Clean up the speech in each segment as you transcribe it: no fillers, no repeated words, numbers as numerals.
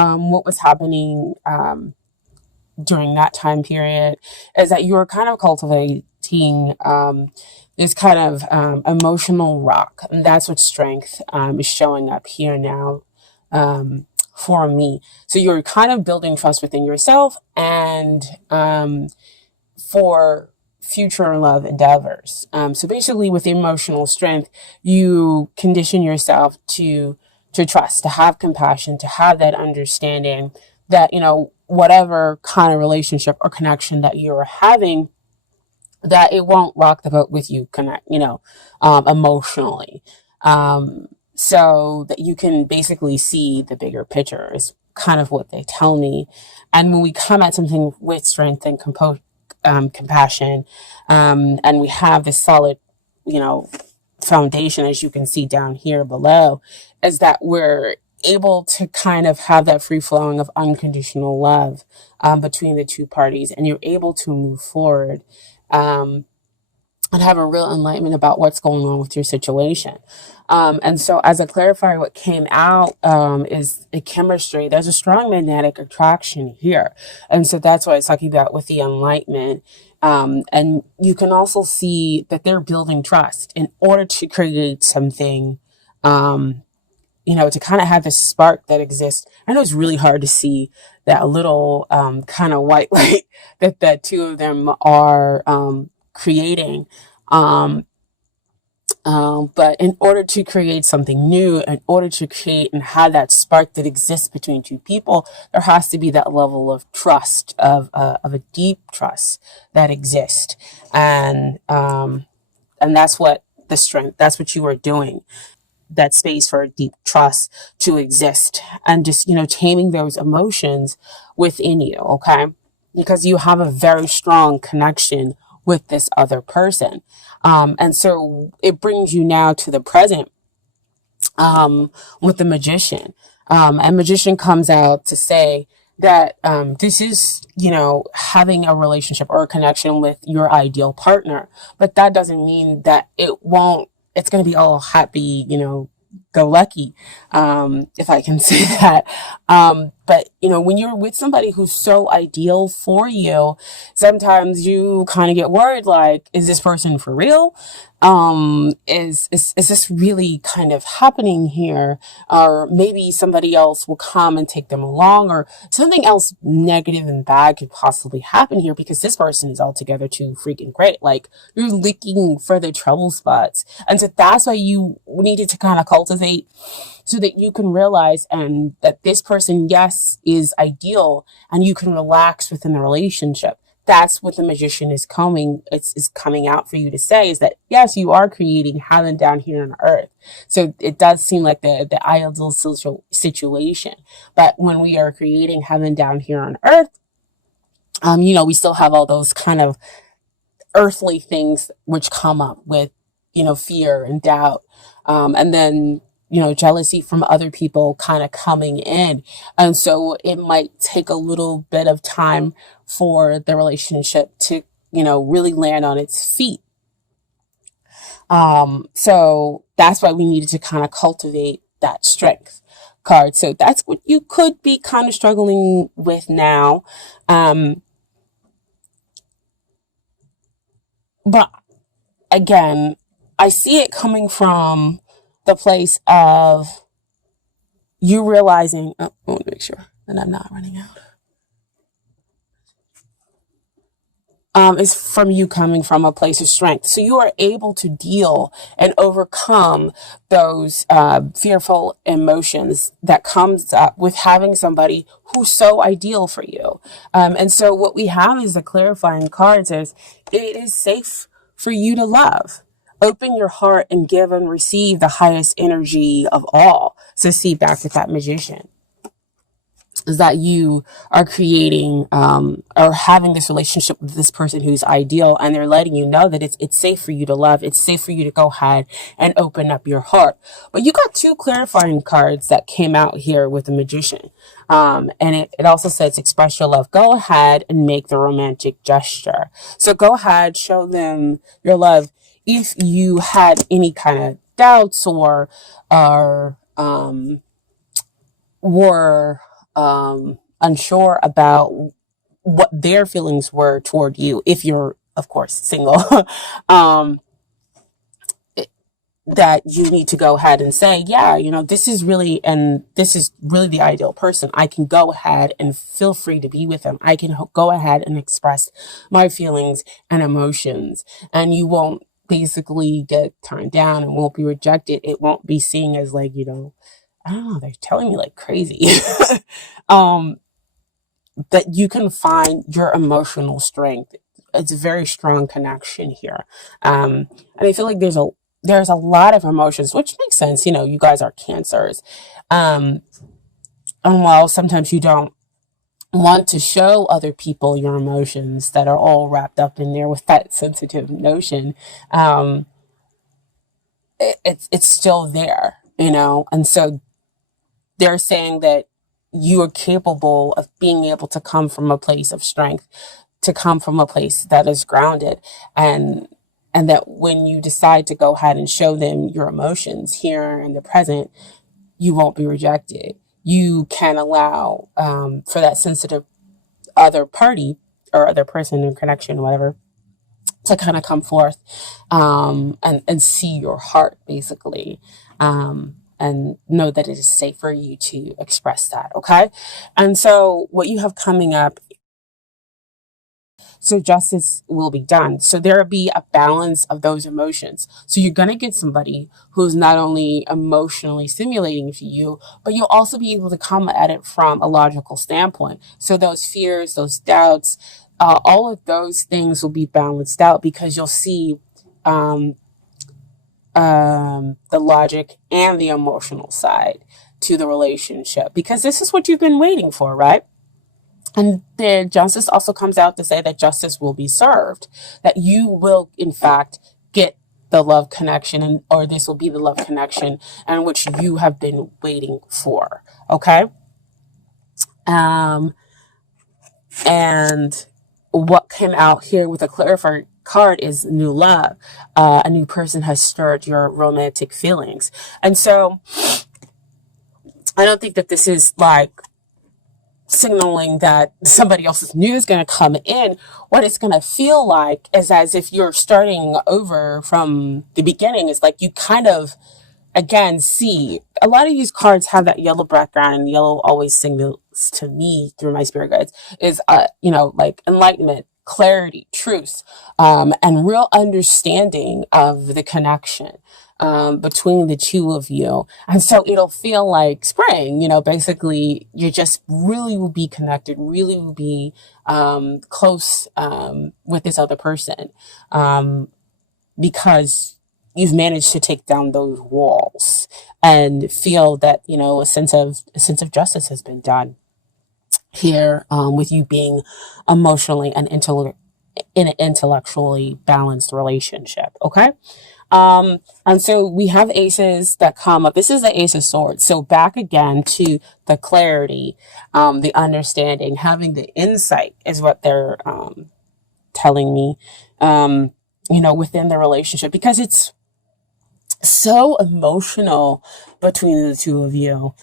what was happening during that time period is that you were kind of cultivating this kind of emotional rock. And that's what strength is showing up here now for me. So you're kind of building trust within yourself and for future love endeavors. So basically, with emotional strength, you condition yourself to trust, to have compassion, to have that understanding that whatever kind of relationship or connection that you're having, that it won't rock the boat with you, emotionally. So that you can basically see the bigger picture is kind of what they tell me. And when we come at something with strength and compassion, and we have this solid, foundation, as you can see down here below, is that we're able to kind of have that free flowing of unconditional love between the two parties, and you're able to move forward and have a real enlightenment about what's going on with your situation. And so, as a clarifier, what came out is a chemistry. There's a strong magnetic attraction here. And so that's what I was talking about with the enlightenment. And you can also see that they're building trust in order to create something, to kind of have this spark that exists. I know it's really hard to see that little kind of white light that the two of them are creating. But in order to create something new, in order to create and have that spark that exists between two people, there has to be that level of trust, of a deep trust that exists, and that's what the strength. That's what you are doing. That space for a deep trust to exist, and just taming those emotions within you. Okay, because you have a very strong connection with this other person. And so it brings you now to the present with the magician. And magician comes out to say that this is, having a relationship or a connection with your ideal partner. But that doesn't mean that it's going to be all happy, go lucky, if I can say that. But when you're with somebody who's so ideal for you, sometimes you kind of get worried, like, is this person for real? Is this really kind of happening here? Or maybe somebody else will come and take them along, or something else negative and bad could possibly happen here because this person is altogether too freaking great. Like, you're looking for the trouble spots. And so that's why you needed to kind of cultivate, so that you can realize and that this person, yes, is ideal, and you can relax within the relationship. That's what the magician is coming out for you to say, is that yes, you are creating heaven down here on earth. So it does seem like the ideal situation, but when we are creating heaven down here on earth, we still have all those kind of earthly things which come up with fear and doubt, and then jealousy from other people kind of coming in. And so it might take a little bit of time for the relationship to, really land on its feet. So that's why we needed to kind of cultivate that strength card. So that's what you could be kind of struggling with now. But again, I see it coming from the place of you realizing, I want to make sure that I'm not running out. Is from you coming from a place of strength. So you are able to deal and overcome those fearful emotions that comes up with having somebody who's so ideal for you. And so what we have is the clarifying cards is it is safe for you to love. Open your heart and give and receive the highest energy of all. So see, back with that magician, is that you are creating or having this relationship with this person who's ideal, and they're letting you know that it's safe for you to love. It's safe for you to go ahead and open up your heart. But you got two clarifying cards that came out here with the magician. And it also says express your love. Go ahead and make the romantic gesture. So go ahead, show them your love. If you had any kind of doubts or were unsure about what their feelings were toward you, if you're, of course, single. um, that you need to go ahead and say, yeah, this is really the ideal person. I can go ahead and feel free to be with them. I can go ahead and express my feelings and emotions, and you won't basically get turned down and won't be rejected. It won't be seen as like, I don't know, they're telling me like crazy. um, that you can find your emotional strength. It's a very strong connection here. And I feel like there's a lot of emotions, which makes sense. You guys are cancers. Um, and while sometimes you don't want to show other people your emotions that are all wrapped up in there with that sensitive notion, um, it's still there, and so they're saying that you are capable of being able to come from a place of strength, to come from a place that is grounded, and that when you decide to go ahead and show them your emotions here in the present, you won't be rejected. You can allow, for that sensitive other party or other person in connection, whatever, to kind of come forth, and see your heart, basically, and know that it is safe for you to express that. Okay. And so what you have coming up, so justice will be done. So there will be a balance of those emotions. So you're going to get somebody who's not only emotionally stimulating to you, but you'll also be able to come at it from a logical standpoint. So those fears, those doubts, all of those things will be balanced out, because you'll see um, the logic and the emotional side to the relationship, because this is what you've been waiting for, right? And the justice also comes out to say that justice will be served, that you will, in fact, get the love connection, or this will be the love connection in which you have been waiting for. Okay. And what came out here with a clarifier card is new love. A new person has stirred your romantic feelings. And so I don't think that this is like signaling that somebody else's new is going to come in. What it's going to feel like is as if you're starting over from the beginning. It's like you kind of, again, see a lot of these cards have that yellow background, and yellow always signals to me through my spirit guides is, like enlightenment, clarity, truth, and real understanding of the connection between the two of you. And so it'll feel like spring, basically you just really will be connected, really will be close with this other person, because you've managed to take down those walls and feel that, a sense of justice has been done here, with you being emotionally and in an intellectually balanced relationship. Okay. And so we have aces that come up. This is the Ace of Swords. So back again to the clarity, the understanding, having the insight is what they're telling me, within the relationship, because it's so emotional between the two of you.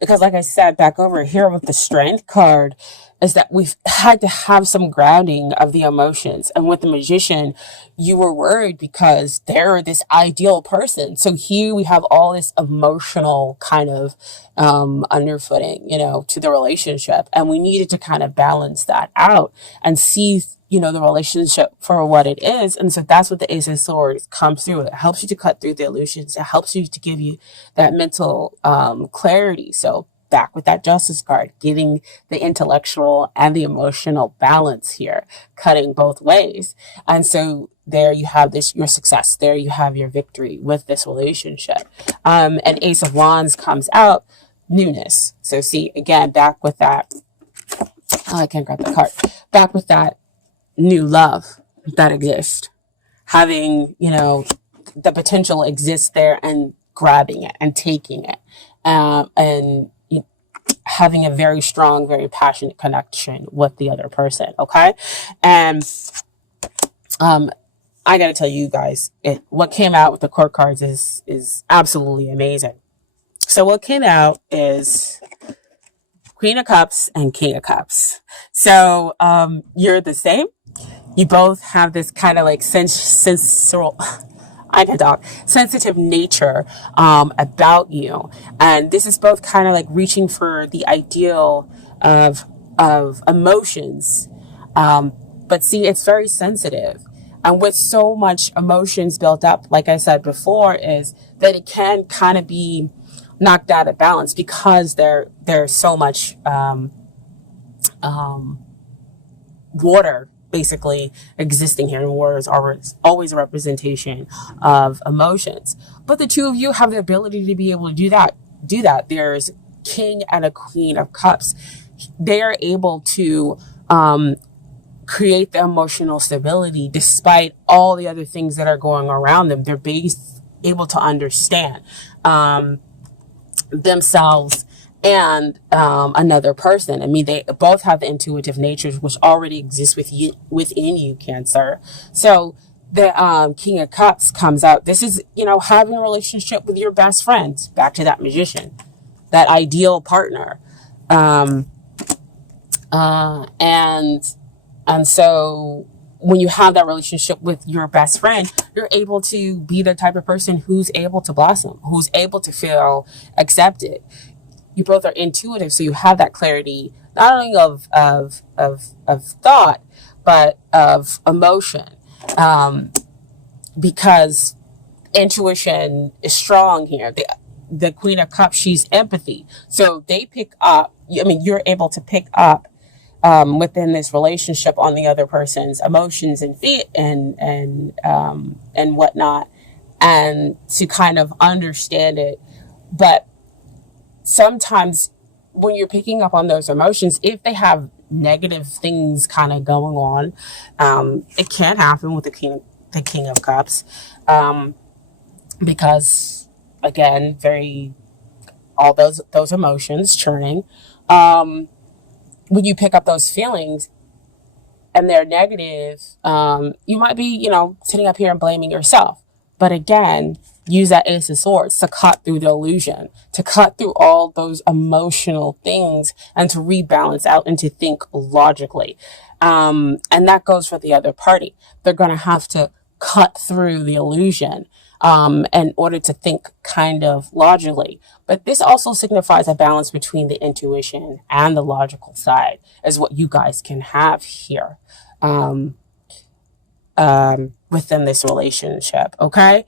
Because like I said, back over here with the Strength card, is that we've had to have some grounding of the emotions. And with the Magician, you were worried because they're this ideal person. So here we have all this emotional kind of underfooting, to the relationship. And we needed to kind of balance that out and see, the relationship for what it is. And so that's what the Ace of Swords comes through. It helps you to cut through the illusions. It helps you to give you that mental clarity. So back with that Justice card, giving the intellectual and the emotional balance here, cutting both ways. And so there you have your success. There you have your victory with this relationship. And Ace of Wands comes out, newness. So see, again, back with that. Oh, I can't grab the card. Back with that new love that exists. Having, the potential exists there, and grabbing it and taking it. And having a very strong, very passionate connection with the other person. Okay. And I got to tell you guys, what came out with the court cards is absolutely amazing. So what came out is Queen of Cups and King of Cups. So you're the same. You both have this kind of like sensual, I can talk, sensitive nature about you, and this is both kind of like reaching for the ideal of emotions. But see, it's very sensitive, and with so much emotions built up, like I said before, is that it can kind of be knocked out of balance because there's so much water basically existing here, and water is always a representation of emotions. But the two of you have the ability to be able to do that. There's king and a queen of cups. They are able to create the emotional stability despite all the other things that are going around them. They're able to understand themselves and another person. I mean, they both have the intuitive natures which already exist within you, Cancer. So the King of Cups comes out. This is, having a relationship with your best friend. Back to that magician, that ideal partner. And so when you have that relationship with your best friend, you're able to be the type of person who's able to blossom, who's able to feel accepted. You both are intuitive, so you have that clarity, not only of thought, but of emotion, because intuition is strong here. The Queen of Cups, she's empathy, so they pick up. I mean, you're able to pick up within this relationship on the other person's emotions and and whatnot, and to kind of understand it. But sometimes when you're picking up on those emotions, if they have negative things kind of going on, it can happen with the King of Cups, because again, all those emotions churning. When you pick up those feelings and they're negative, you might be, sitting up here and blaming yourself. But again, use that Ace of Swords to cut through the illusion, to cut through all those emotional things, and to rebalance out and to think logically. And that goes for the other party. They're going to have to cut through the illusion in order to think kind of logically. But this also signifies a balance between the intuition and the logical side, is what you guys can have here within this relationship. Okay.